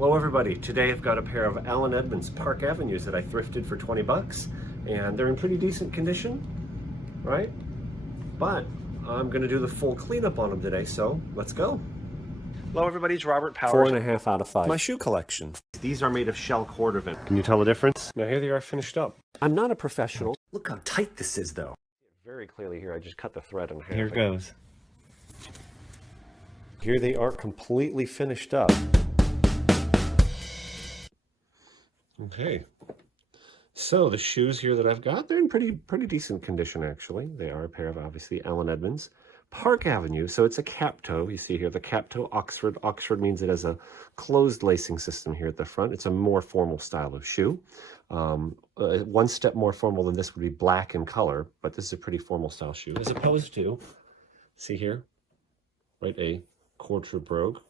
Hello everybody, today I've got a pair of Allen Edmonds Park Avenues that I thrifted for 20 bucks, and they're in pretty decent condition, right? But I'm gonna do the full cleanup on them today, so let's go. Hello everybody, it's Robert Powers. 4.5 out of 5. My shoe collection. These are made of shell cordovan. Can you tell the difference? Now here they are finished up. I'm not a professional. Look how tight this is though. Very clearly here, I just cut the thread in half. Here it goes. Here they are completely finished up. Okay, so the shoes here that I've got, they're in pretty decent condition actually. They are a pair of obviously Allen Edmonds Park Avenue. So it's a cap toe. You see here the cap toe Oxford. Oxford means it has a closed lacing system here at the front. It's a more formal style of shoe. One step more formal than this would be black in color, but this is a pretty formal style shoe as opposed to, see here, right, a quarter brogue.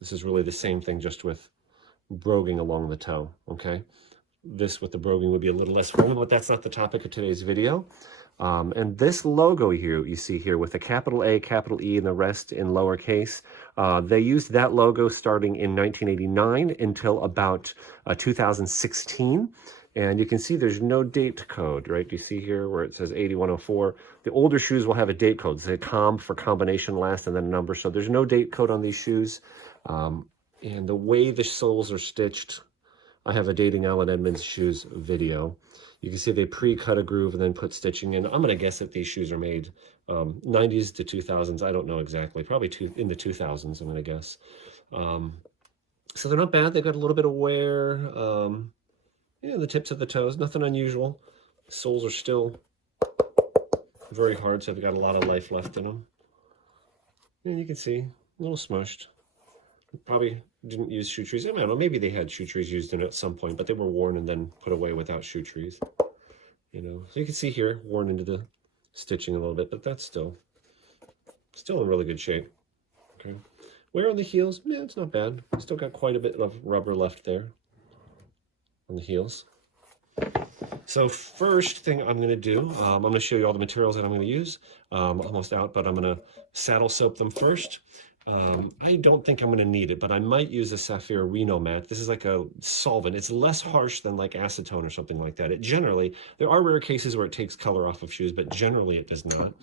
This is really the same thing, just with broguing along the toe, okay? This with the broguing would be a little less formal, but that's not the topic of today's video. And this logo here, you see here with a capital A, capital E, and the rest in lowercase, they used that logo starting in 1989 until about 2016. And you can see there's no date code, right? Do you see here where it says 8104? The older shoes will have a date code. It's a COM for combination last and then a number. So there's no date code on these shoes. And the way the soles are stitched, I have a Dating Allen Edmonds shoes video. You can see they pre-cut a groove and then put stitching in. I'm going to guess that these shoes are made 90s to 2000s. I don't know exactly. Probably in the 2000s, I'm going to guess. So they're not bad. They've got a little bit of wear. The tips of the toes, nothing unusual. The soles are still very hard, so they've got a lot of life left in them. And you can see, a little smushed. Probably didn't use shoe trees. I don't know, maybe they had shoe trees used in it at some point, but they were worn and then put away without shoe trees. So you can see here, worn into the stitching a little bit, but that's still in really good shape. Okay. Wear on the heels, yeah, it's not bad. Still got quite a bit of rubber left there on the heels. So first thing I'm going to do, I'm going to show you all the materials that I'm going to use. Almost out, but I'm going to saddle soap them first. I don't think I'm going to need it, but I might use a Sapphire Reno mat. This is like a solvent. It's less harsh than like acetone or something like that. There are rare cases where it takes color off of shoes, but generally it does not.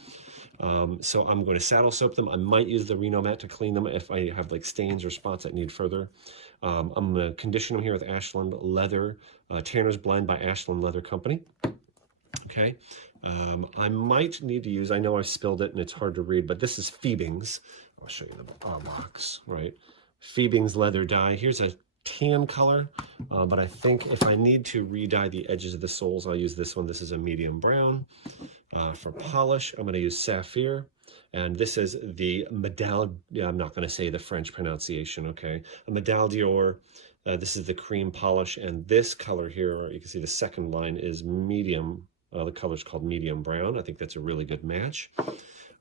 So I'm going to saddle soap them. I might use the Reno mat to clean them if I have like stains or spots that need further. I'm going to condition them here with Ashland Leather, Tanner's Blend by Ashland Leather Company. Okay. I might need to use, I know I spilled it and it's hard to read, but this is Phoebing's. I'll show you the box, right? Phoebing's leather dye. Here's a tan color, but I think if I need to re-dye the edges of the soles, I'll use this one. This is a medium brown. For polish, I'm going to use Sapphire. And this is the Medal, I'm not going to say the French pronunciation, okay? A Medal d'Or. This is the cream polish, and this color here, you can see the second line is medium. The color's called medium brown. I think that's a really good match.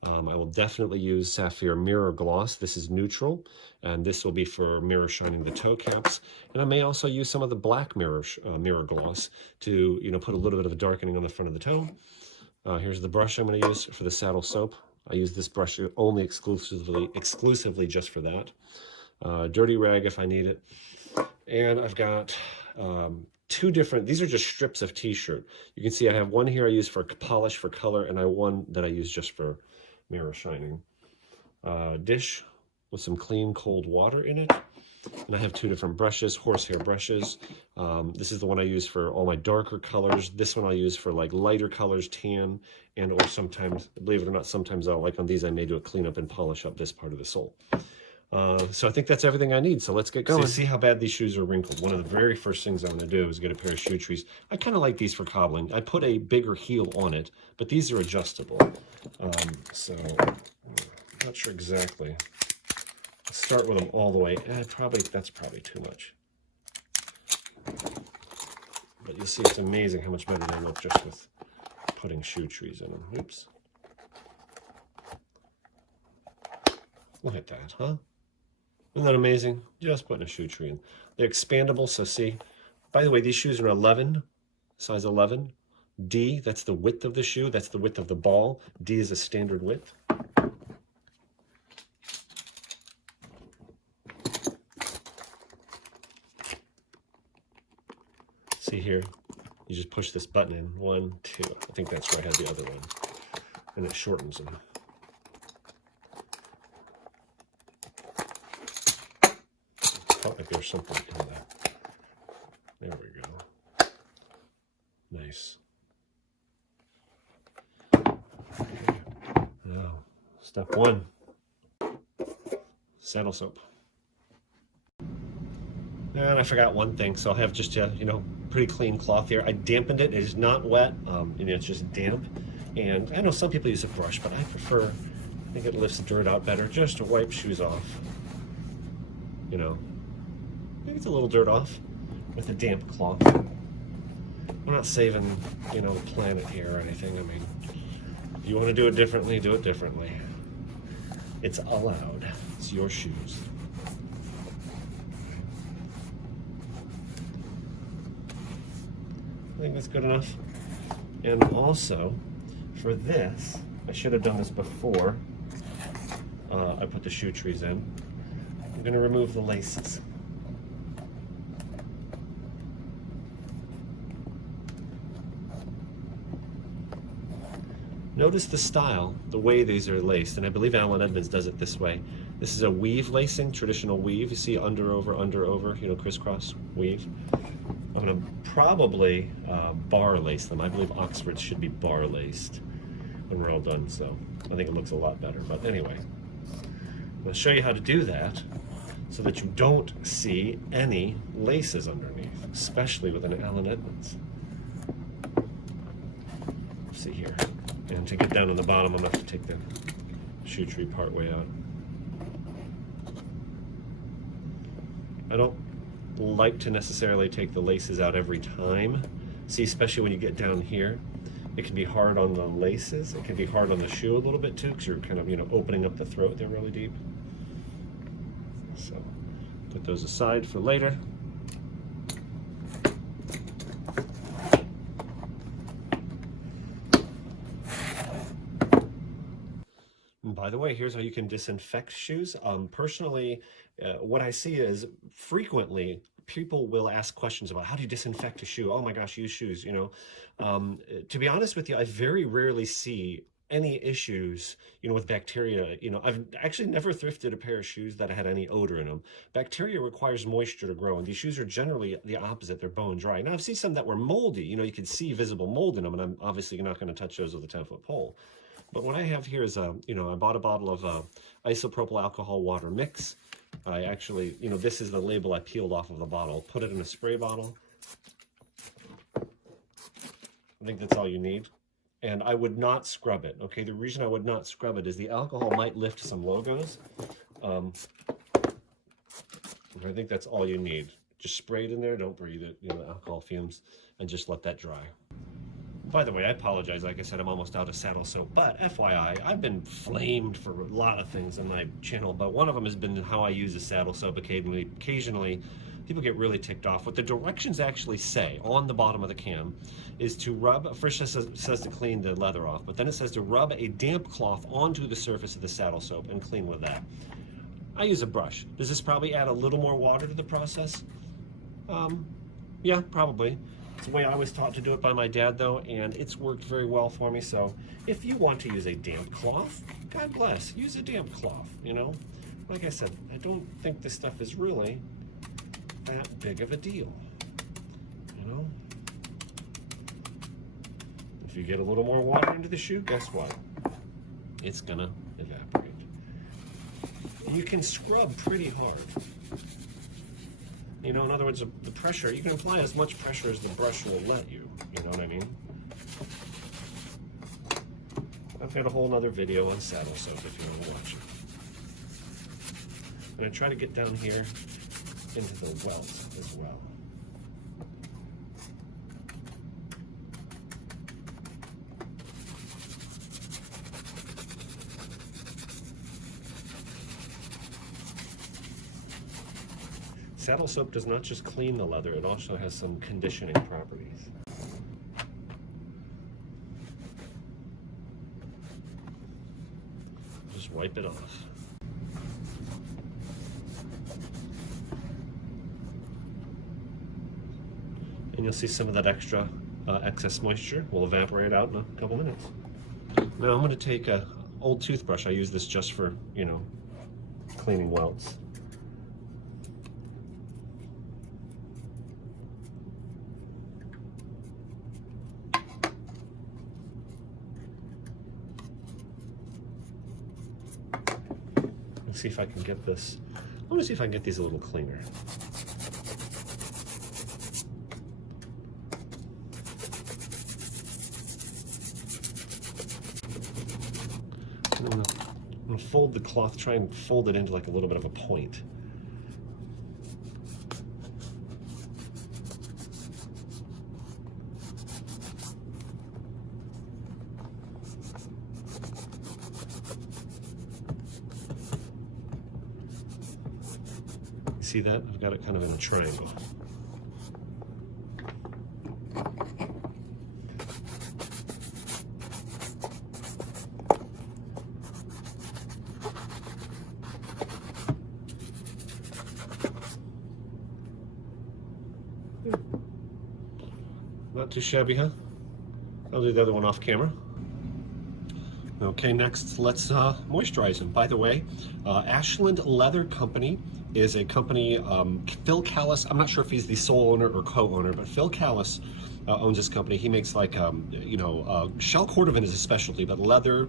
I will definitely use Sapphire Mirror Gloss. This is neutral, and this will be for mirror shining the toe caps. And I may also use some of the black mirror gloss to, put a little bit of a darkening on the front of the toe. Here's the brush I'm going to use for the saddle soap. I use this brush only exclusively just for that. Dirty rag if I need it. And I've got two different, these are just strips of t-shirt. You can see I have one here I use for polish for color, and one that I use just for mirror shining. Dish with some clean cold water in it. And I have two different brushes, horsehair brushes. This is the one I use for all my darker colors. This one I'll use for like lighter colors, tan, and or sometimes, believe it or not, sometimes I'll, like on these, I may do a cleanup and polish up this part of the sole. So I think that's everything I need. So let's get going. So see how bad these shoes are wrinkled. One of the very first things I'm going to do is get a pair of shoe trees. I kind of like these for cobbling. I put a bigger heel on it, but these are adjustable. So I'm not sure exactly. Let's start with them all the way. That's probably too much. But you'll see it's amazing how much better they look just with putting shoe trees in them. Oops. Look at that, huh? Isn't that amazing? Just putting a shoe tree in. They're expandable, so see. By the way, these shoes are 11, size 11. D, that's the width of the shoe. That's the width of the ball. D is a standard width. See here, you just push this button in. 1, 2. I think that's where I had the other one. And it shortens them. Felt like there's something in there. There we go. Nice. Okay. Now, step 1. Saddle soap. And I forgot one thing, so I'll have just a, pretty clean cloth here. I dampened it. It is not wet. It's just damp. And I know some people use a brush, but I prefer, I think it lifts the dirt out better, just to wipe shoes off. Maybe it's a little dirt off with a damp cloth. We're not saving, the planet here or anything. I mean, if you want to do it differently, do it differently. It's allowed. It's your shoes. I think that's good enough. And also, for this, I should have done this before I put the shoe trees in. I'm going to remove the laces. Notice the style, the way these are laced, and I believe Allen Edmonds does it this way. This is a weave lacing, traditional weave. You see under, over, crisscross weave. I'm going to probably bar lace them. I believe Oxfords should be bar laced when we're all done, so I think it looks a lot better. But anyway, I'll show you how to do that so that you don't see any laces underneath, especially with an Allen Edmonds. See here. And to get down on the bottom, I'm going to have to take the shoe tree part way out. I don't like to necessarily take the laces out every time. See, especially when you get down here, it can be hard on the laces. It can be hard on the shoe a little bit too, because you're kind of, opening up the throat there really deep. So put those aside for later. And by the way, here's how you can disinfect shoes. Personally, what I see is frequently people will ask questions about how do you disinfect a shoe? Oh my gosh, use shoes, To be honest with you, I very rarely see any issues, with bacteria. I've actually never thrifted a pair of shoes that had any odor in them. Bacteria requires moisture to grow, and these shoes are generally the opposite. They're bone dry. Now, I've seen some that were moldy. You could see visible mold in them, and I'm obviously not going to touch those with a 10-foot pole. But what I have here is, I bought a bottle of isopropyl alcohol water mix. I actually, this is the label I peeled off of the bottle. Put it in a spray bottle. I think that's all you need. And I would not scrub it, okay? The reason I would not scrub it is the alcohol might lift some logos. I think that's all you need. Just spray it in there, don't breathe it, the alcohol fumes, and just let that dry. By the way, I apologize. Like I said, I'm almost out of saddle soap. But FYI, I've been flamed for a lot of things on my channel, but one of them has been how I use a saddle soap occasionally. People get really ticked off. What the directions actually say on the bottom of the can is to rub, first it says to clean the leather off, but then it says to rub a damp cloth onto the surface of the saddle soap and clean with that. I use a brush. Does this probably add a little more water to the process? Yeah, probably. It's the way I was taught to do it by my dad, though, and it's worked very well for me. So if you want to use a damp cloth, God bless, use a damp cloth, Like I said, I don't think this stuff is really that big of a deal, If you get a little more water into the shoe, guess what? It's gonna evaporate. You can scrub pretty hard. In other words, the pressure, you can apply as much pressure as the brush will let you. You know what I mean? I've got a whole other video on saddle soap if you want to watch it. I'm going to try to get down here into the welt as well. Saddle soap does not just clean the leather, it also has some conditioning properties. Just wipe it off. And you'll see some of that extra excess moisture will evaporate out in a couple minutes. Now I'm going to take a old toothbrush. I use this just for, you know, cleaning welts. Let's see if I can get this. I want to see if I can get these a little cleaner. I'm gonna fold the cloth, try and fold it into like a little bit of a point. See that? I've got it kind of in a triangle. Not too shabby, huh? I'll do the other one off camera. Okay, next let's moisturize them. By the way, Ashland Leather Company is a company, Phil Callis, I'm not sure if he's the sole owner or co-owner, but Phil Callis owns this company. He makes like, you know, shell cordovan is a specialty, but leather,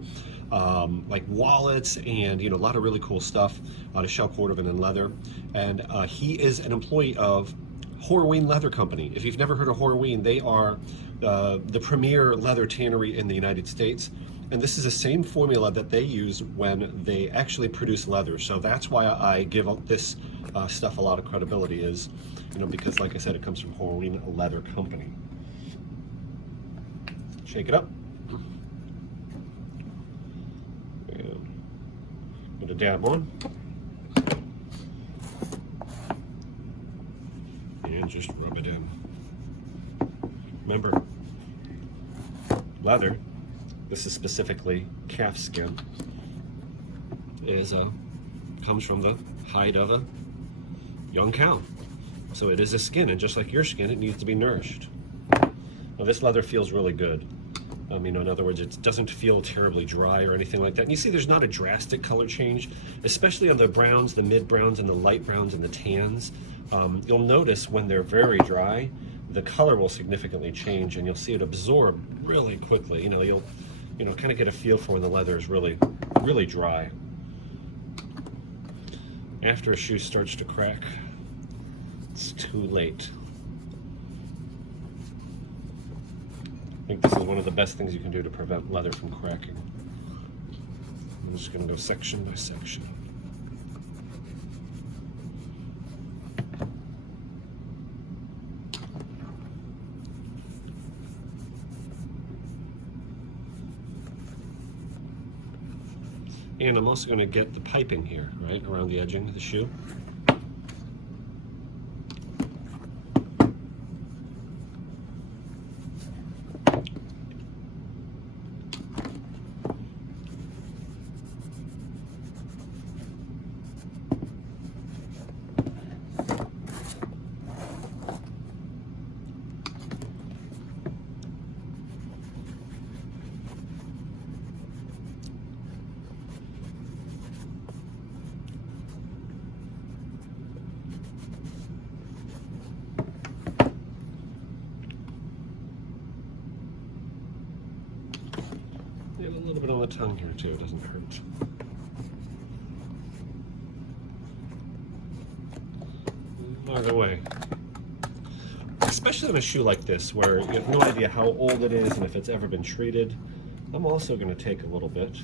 like wallets and, you know, a lot of really cool stuff out of shell cordovan and leather. And he is an employee of Horween Leather Company. If you've never heard of Horween, they are the premier leather tannery in the United States. And this is the same formula that they use when they actually produce leather. So that's why I give this stuff a lot of credibility, is, you know, because like I said, it comes from Horween Leather Company. Shake it up. And put a dab on. And just rub it in. Remember, leather, this is specifically calf skin, comes from the hide of a young cow. So it is a skin, and just like your skin, it needs to be nourished. Now this leather feels really good. You know, in other words, it doesn't feel terribly dry or anything like that. And you see there's not a drastic color change, especially on the browns, the mid browns, and the light browns and the tans. You'll notice when they're very dry, the color will significantly change, and you'll see it absorb really quickly. You know, you'll kind of get a feel for when the leather is really, really dry. After a shoe starts to crack, it's too late. I think this is one of the best things you can do to prevent leather from cracking. I'm just going to go section by section. And I'm also going to get the piping here, right, around the edging of the shoe. And a little bit on the tongue here too, it doesn't hurt. Either way, especially on a shoe like this where you have no idea how old it is and if it's ever been treated, I'm also going to take a little bit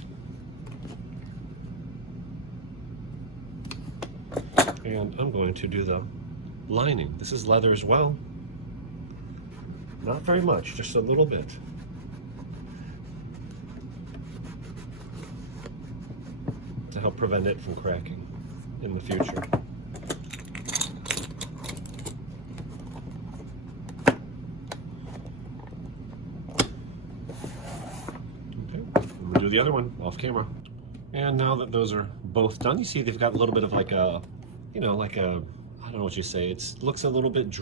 and I'm going to do the lining. This is leather as well. Not very much, just a little bit. To help prevent it from cracking in the future. Okay, I'm gonna do the other one off camera. And now that those are both done, you see they've got a little bit of like a, you know, like a, I don't know what you say. It looks a little bit,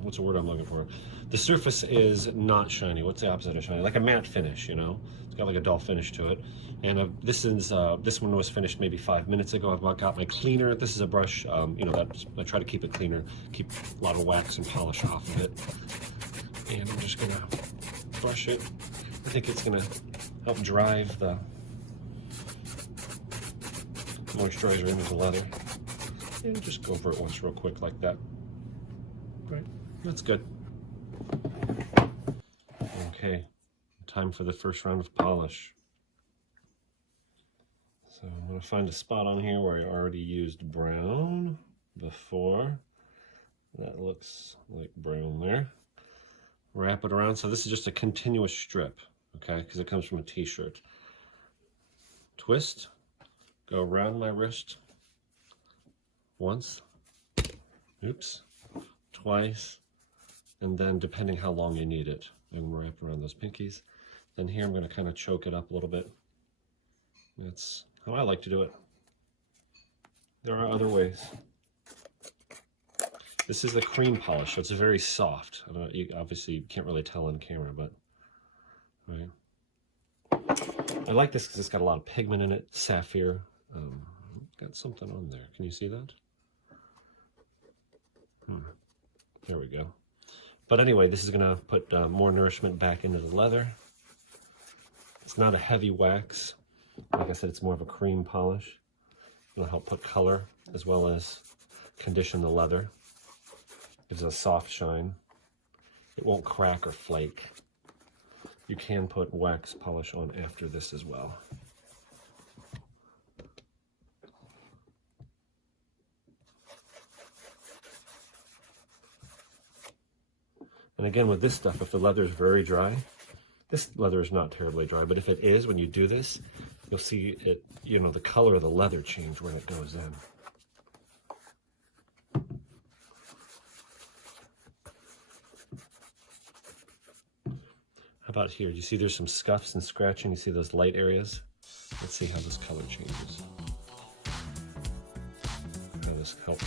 what's the word I'm looking for? The surface is not shiny. What's the opposite of shiny? Like a matte finish, you know? It's got like a dull finish to it. And this one was finished maybe 5 minutes ago. I've got my cleaner. This is a brush, you know, that I try to keep it cleaner, keep a lot of wax and polish off of it. And I'm just gonna brush it. I think it's gonna help drive the moisturizer into the leather. And just go over it once real quick like that. Right, that's good. Okay, time for the first round of polish. So I'm going to find a spot on here where I already used brown before. That looks like brown there. Wrap it around. So this is just a continuous strip, okay, because it comes from a t-shirt. Twist, go around my wrist once, oops, twice, and then depending how long you need it, I'm going to wrap around those pinkies. Then here I'm going to kind of choke it up a little bit. That's how I like to do it. There are other ways. This is the cream polish, so it's very soft. I don't know, you obviously can't really tell on camera, but right. I like this because it's got a lot of pigment in it, sapphire. Got something on there. Can you see that? There we go. But anyway, this is going to put more nourishment back into the leather. It's not a heavy wax. Like I said, it's more of a cream polish. It'll help put color as well as condition the leather. Gives it a soft shine. It won't crack or flake. You can put wax polish on after this as well. And again, with this stuff, if the leather is very dry, this leather is not terribly dry, but if it is, when you do this, you'll see it, you know, the color of the leather change when it goes in. How about here? Do you see there's some scuffs and scratching? You see those light areas? Let's see how this color changes. How this helps.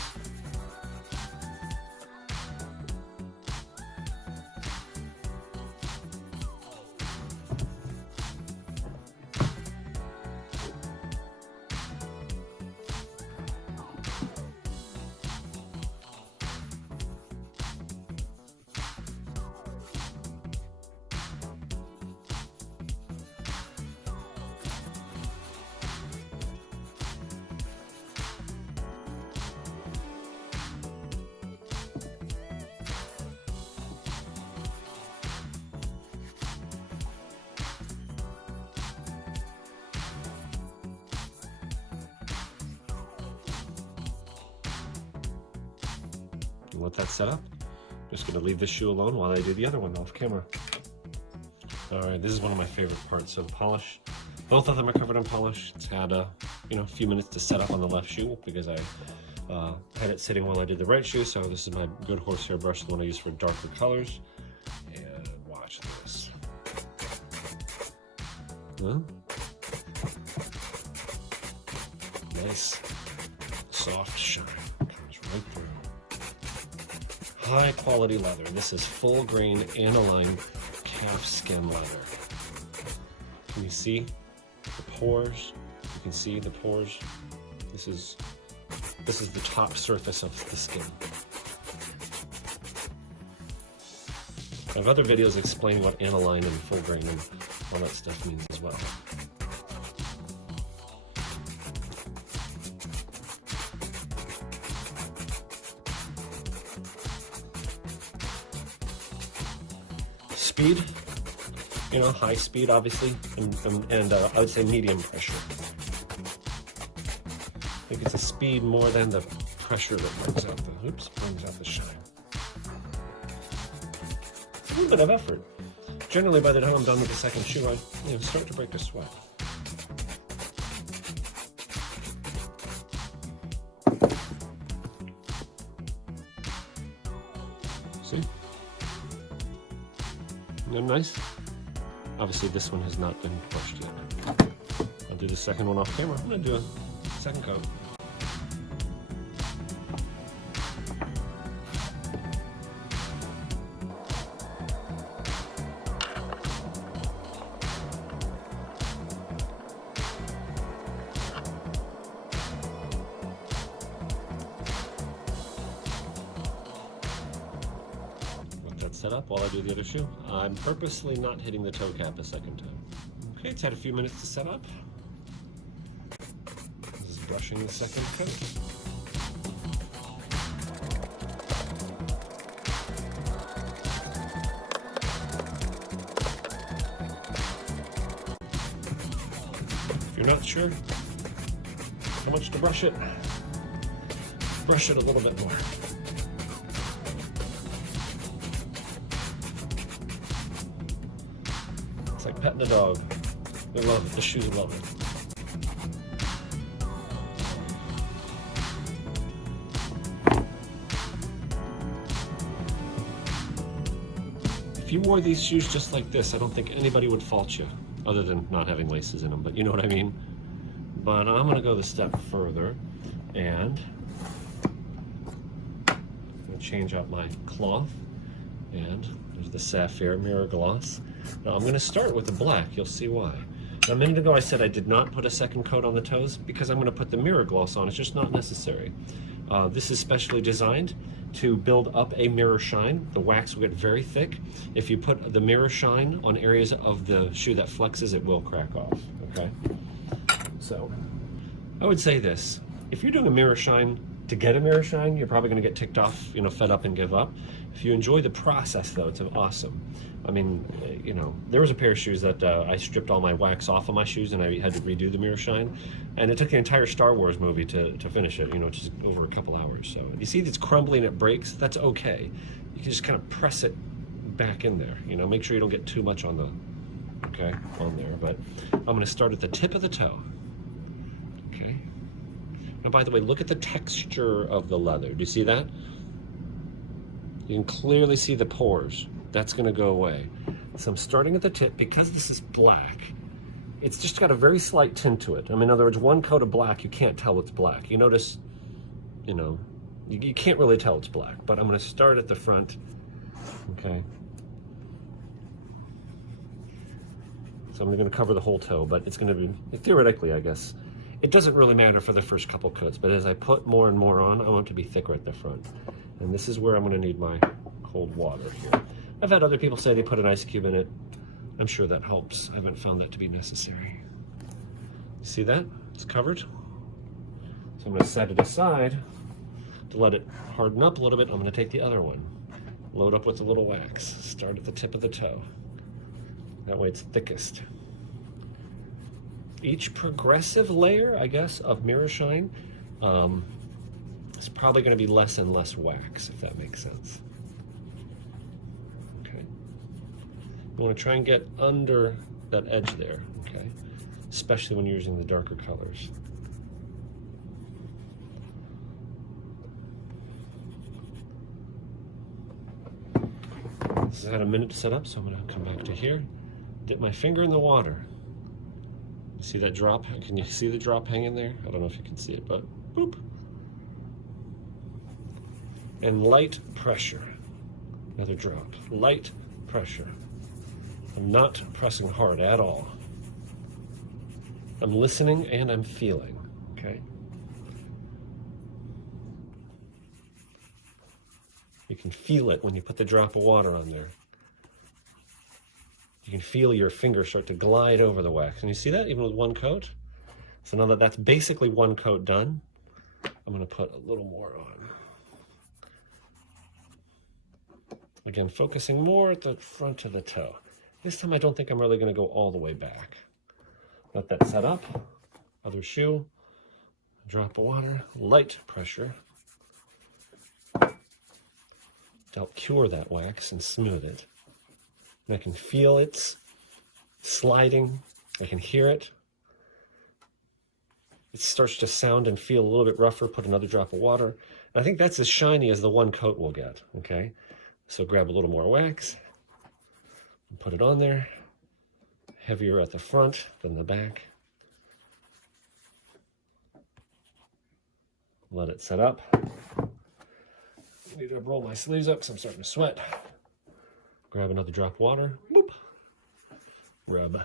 Let that set up. Just gonna leave this shoe alone while I do the other one off camera. All right, this is one of my favorite parts. So the polish, both of them are covered in polish. It's had a few minutes to set up on the left shoe because I had it sitting while I did the right shoe. So this is my good horsehair brush, the one I use for darker colors. And watch this. Huh? Nice, soft shine. Comes right through. High quality leather. This is full grain aniline calf skin leather. Can you see the pores? You can see the pores. This is the top surface of the skin. I have other videos explaining what aniline and full grain and all that stuff means as well. Speed, high speed obviously, and I would say medium pressure. I think it's a speed more than the pressure that brings out the shine. A little bit of effort. Generally, by the time I'm done with the second shoe, I start to break a sweat. See? Isn't that nice? Obviously, this one has not been brushed yet. I'll do the second one off camera. I'm going to do a second coat. set up while I do the other shoe. I'm purposely not hitting the toe cap a second time. Okay, it's had a few minutes to set up. This is brushing the second coat. If you're not sure how much to brush it a little bit more. It's like petting a dog. They love it. The shoes love it. If you wore these shoes just like this, I don't think anybody would fault you, other than not having laces in them, but you know what I mean? But I'm gonna go the step further, and I'm gonna change out my cloth, and there's the sapphire mirror gloss. Now I'm gonna start with the black, you'll see why. Now, a minute ago I said I did not put a second coat on the toes because I'm gonna put the mirror gloss on, it's just not necessary. This is specially designed to build up a mirror shine. The wax will get very thick. If you put the mirror shine on areas of the shoe that flexes, it will crack off, okay? So, I would say this, if you're doing a mirror shine to get a mirror shine, you're probably gonna get ticked off, you know, fed up and give up. If you enjoy the process though, it's awesome. I mean, you know, there was a pair of shoes that I stripped all my wax off of my shoes and I had to redo the mirror shine. And it took an entire Star Wars movie to finish it, you know, just over a couple hours. So you see it's crumbling, it breaks, that's okay. You can just kind of press it back in there, you know, make sure you don't get too much on the, okay, on there. But I'm gonna start at the tip of the toe, okay? And by the way, look at the texture of the leather. Do you see that? You can clearly see the pores. That's gonna go away. So I'm starting at the tip because this is black. It's just got a very slight tint to it. I mean, in other words, one coat of black, you can't tell it's black. You notice, you know, you can't really tell it's black, but I'm gonna start at the front, okay? So I'm gonna cover the whole toe, but it's gonna be, theoretically, I guess, it doesn't really matter for the first couple coats, but as I put more and more on, I want it to be thicker at the front. And this is where I'm gonna need my cold water here. I've had other people say they put an ice cube in it. I'm sure that helps. I haven't found that to be necessary. See that? It's covered. So I'm gonna set it aside to let it harden up a little bit. I'm gonna take the other one, load up with a little wax, start at the tip of the toe. That way it's thickest. Each progressive layer, I guess, of mirror shine is probably gonna be less and less wax, if that makes sense. You want to try and get under that edge there, okay? Especially when you're using the darker colors. This has had a minute to set up, so I'm going to come back to here, dip my finger in the water. See that drop? Can you see the drop hanging there? I don't know if you can see it, but boop. And light pressure. Another drop. Light pressure. I'm not pressing hard at all. I'm listening and I'm feeling, okay? You can feel it when you put the drop of water on there. You can feel your finger start to glide over the wax. And you see that even with one coat? So now that that's basically one coat done, I'm gonna put a little more on. Again, focusing more at the front of the toe. This time I don't think I'm really gonna go all the way back. Let that set up. Other shoe, drop of water, light pressure. To help cure that wax and smooth it. And I can feel it sliding. I can hear it. It starts to sound and feel a little bit rougher. Put another drop of water. And I think that's as shiny as the one coat will get, okay? So grab a little more wax. And put it on there, heavier at the front than the back. Let it set up. I need to roll my sleeves up because I'm starting to sweat. Grab another drop of water, boop, rub.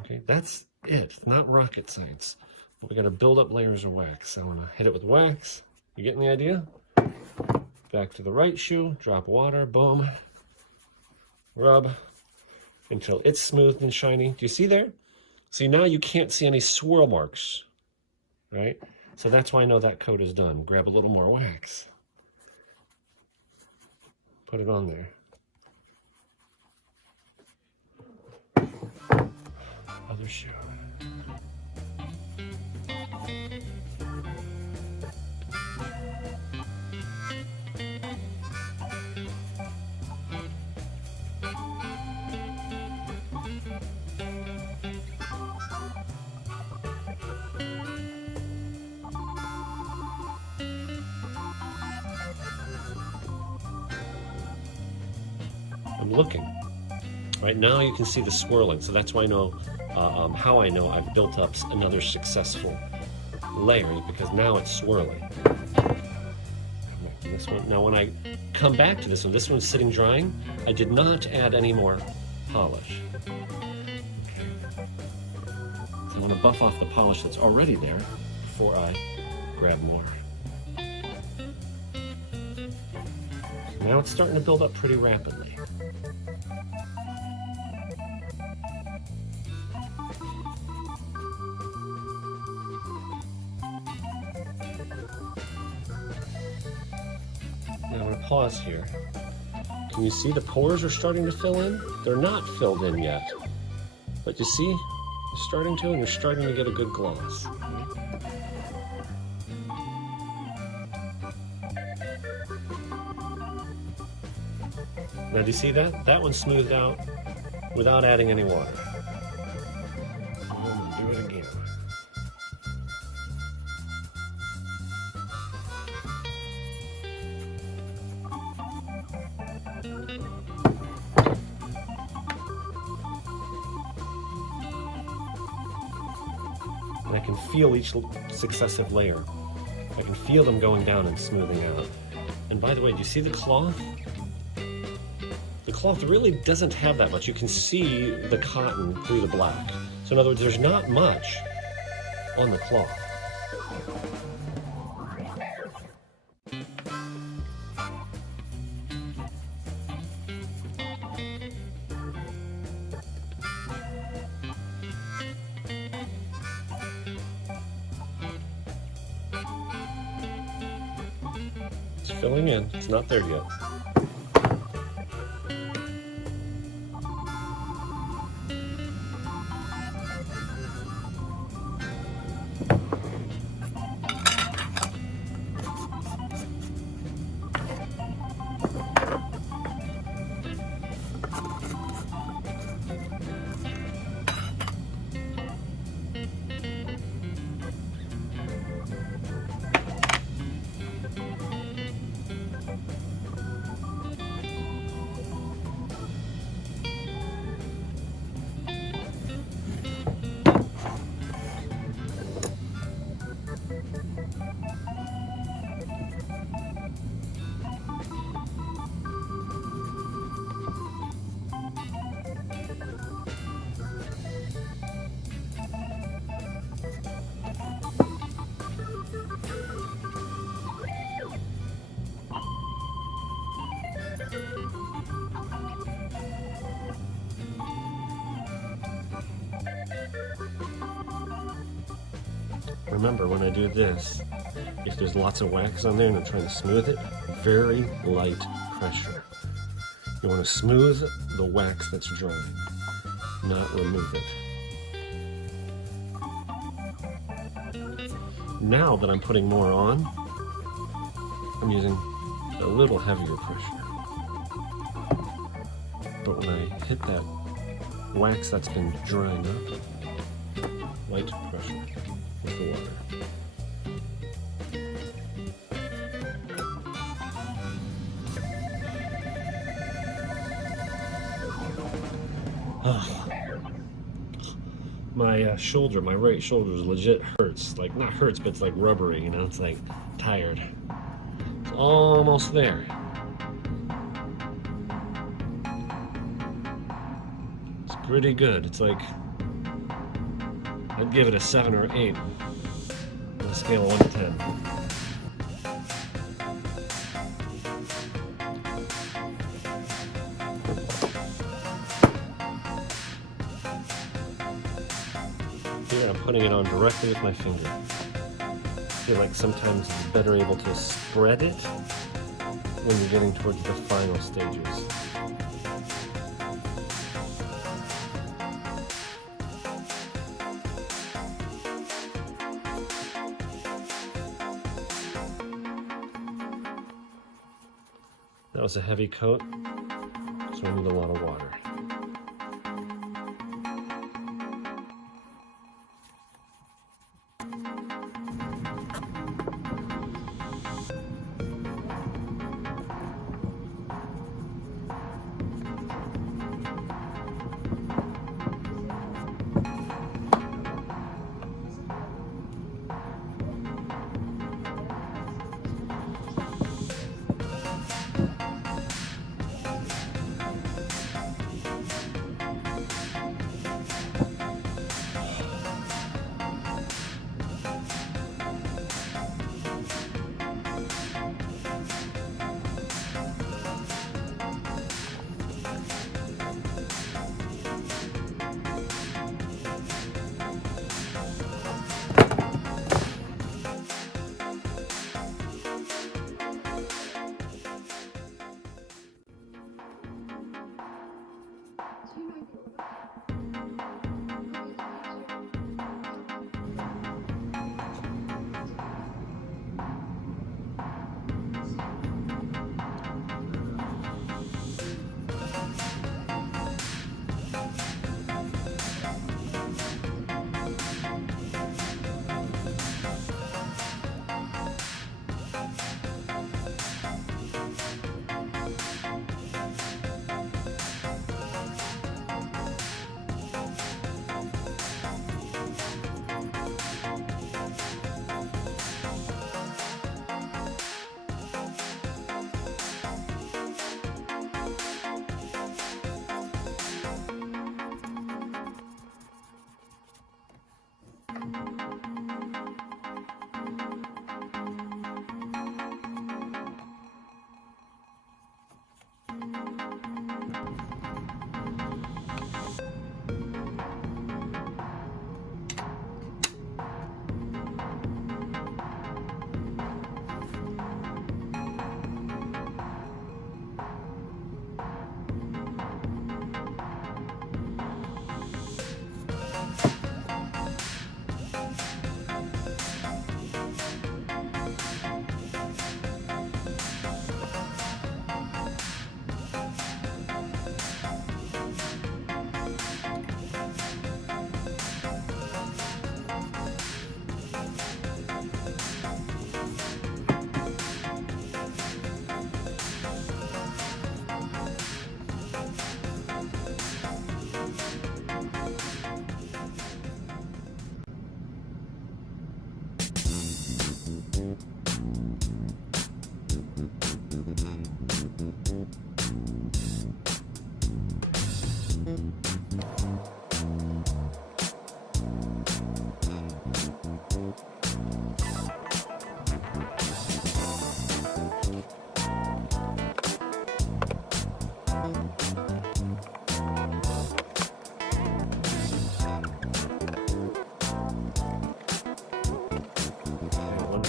Okay, that's it. It's not rocket science. But we got to build up layers of wax. I want to hit it with wax. You getting the idea? Back to the right shoe, drop water, boom. Rub until it's smooth and shiny. Do you see there? See, now you can't see any swirl marks, right? So that's why I know that coat is done. Grab a little more wax. Put it on there. Other shoe. I'm looking. Right now you can see the swirling, so that's why I know how I know I've built up another successful layer, because now it's swirling. Come back to this one. Now when I come back to this one's sitting drying. I did not add any more polish. Okay. So I want to buff off the polish that's already there before I grab more. Now it's starting to build up pretty rapidly. Now I'm going to pause here. Can you see the pores are starting to fill in? They're not filled in yet. But you see, you're starting to, and you're starting to get a good gloss. Now do you see that? That one's smoothed out without adding any water. I'm going to do it again. And I can feel each successive layer. I can feel them going down and smoothing out. And by the way, do you see the cloth? The cloth really doesn't have that much. You can see the cotton through the black. So in other words, there's not much on the cloth. It's filling in. It's not there yet. Remember, when I do this, if there's lots of wax on there and I'm trying to smooth it, very light pressure. You want to smooth the wax that's drying, not remove it. Now that I'm putting more on, I'm using a little heavier pressure. But when I hit that wax that's been drying up, light pressure with the water. My shoulder, my right shoulder legit hurts. Like, not hurts, but it's like rubbery, you know? It's like tired. It's almost there. It's pretty good. It's like, I'd give it a 7 or 8 on a scale of 1 to 10. putting it on directly with my finger. I feel like sometimes it's better able to spread it when you're getting towards the final stages. That was a heavy coat, so I need a lot of water.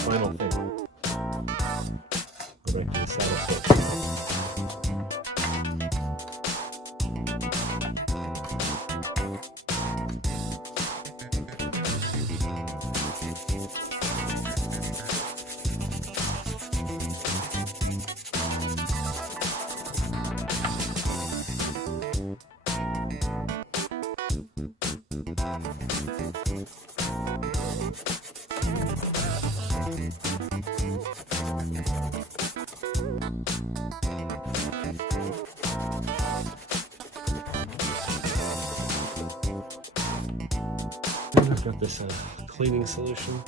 Final thing. Go back to the saddle foot. I've got this cleaning solution.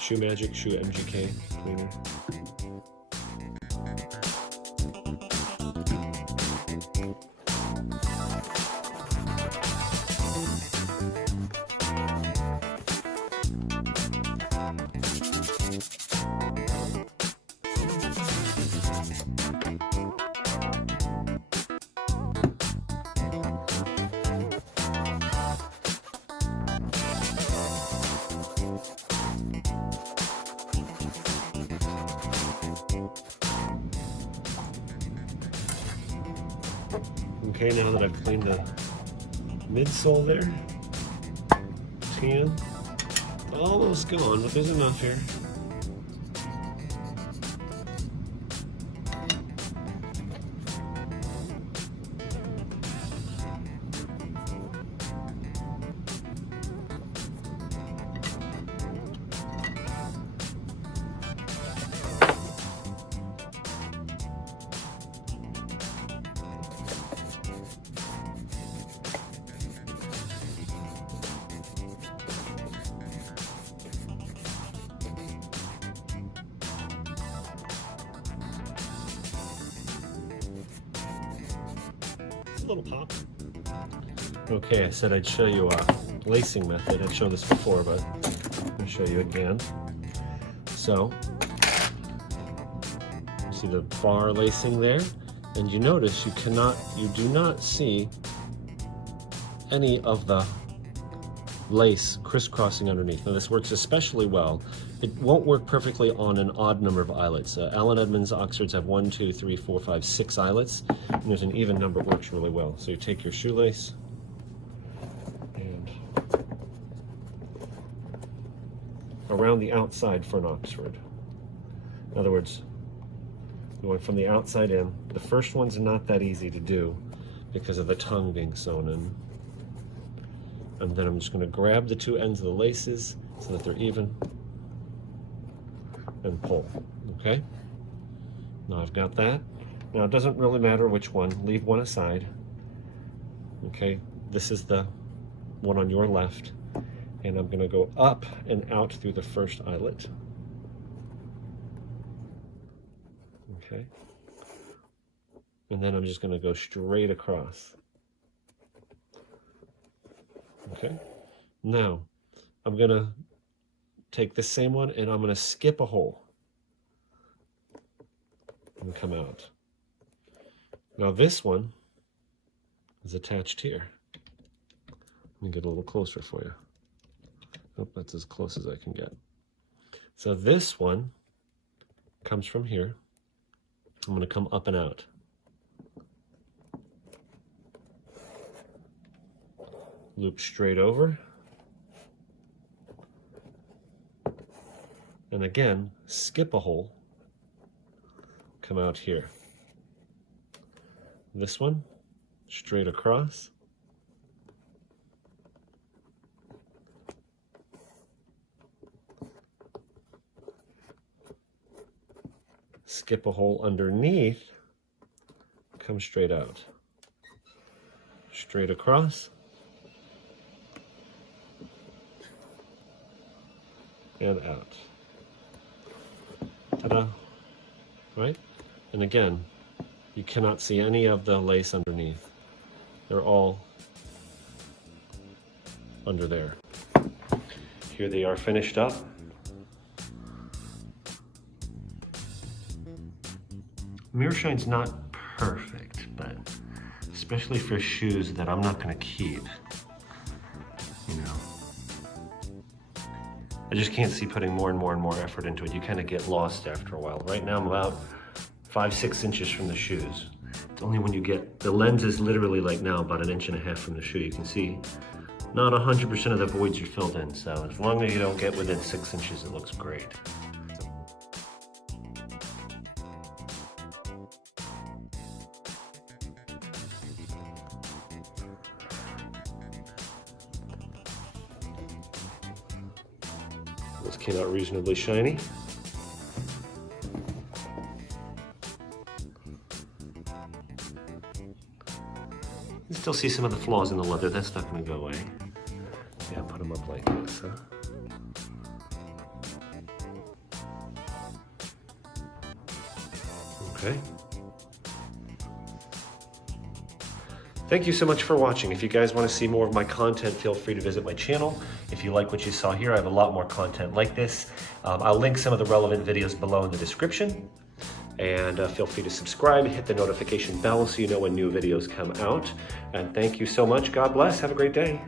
Shoe Magic Shoe MGK cleaner. Okay, now that I've cleaned the midsole there, tan, almost gone, but there's enough here. Little pop. Okay, I said I'd show you a lacing method. I've shown this before, but I'll show you again. So, see the bar lacing there? And you notice you do not see any of the lace crisscrossing underneath. Now this works especially well. It won't work perfectly on an odd number of eyelets. Allen Edmonds Oxfords have 1, 2, 3, 4, 5, 6 eyelets, and there's an even number, works really well. So you take your shoelace and around the outside for an Oxford. In other words, going from the outside in. The first one's not that easy to do because of the tongue being sewn in. And then I'm just going to grab the two ends of the laces so that they're even and pull. Okay? Now I've got that. Now it doesn't really matter which one. Leave one aside. Okay? This is the one on your left. And I'm going to go up and out through the first eyelet. Okay? And then I'm just going to go straight across. Okay? Now, I'm going to take this same one and I'm going to skip a hole and come out. Now this one is attached here. Let me get a little closer for you. Oh, that's as close as I can get. So this one comes from here. I'm going to come up and out. Loop straight over. And again, skip a hole. Come out here. This one, straight across. Skip a hole underneath. Come straight out. Straight across. And out. Ta-da! Right? And again, you cannot see any of the lace underneath. They're all under there. Here they are finished up. Mirror shine's not perfect, but especially for shoes that I'm not going to keep, you know. I just can't see putting more and more and more effort into it. You kind of get lost after a while. Right now I'm about 5-6 inches from the shoes. It's only when you get, the lens is literally like now about 1.5 inches from the shoe. You can see not 100% of the voids are filled in. So as long as you don't get within 6 inches, it looks great. This came out reasonably shiny. You still see some of the flaws in the leather. That's not going to go away. Yeah, put them up like this, huh? Okay. Thank you so much for watching. If you guys want to see more of my content, feel free to visit my channel. If you like what you saw here, I have a lot more content like this. I'll link some of the relevant videos below in the description. And feel free to subscribe, hit the notification bell so you know when new videos come out. And thank you so much. God bless. Have a great day.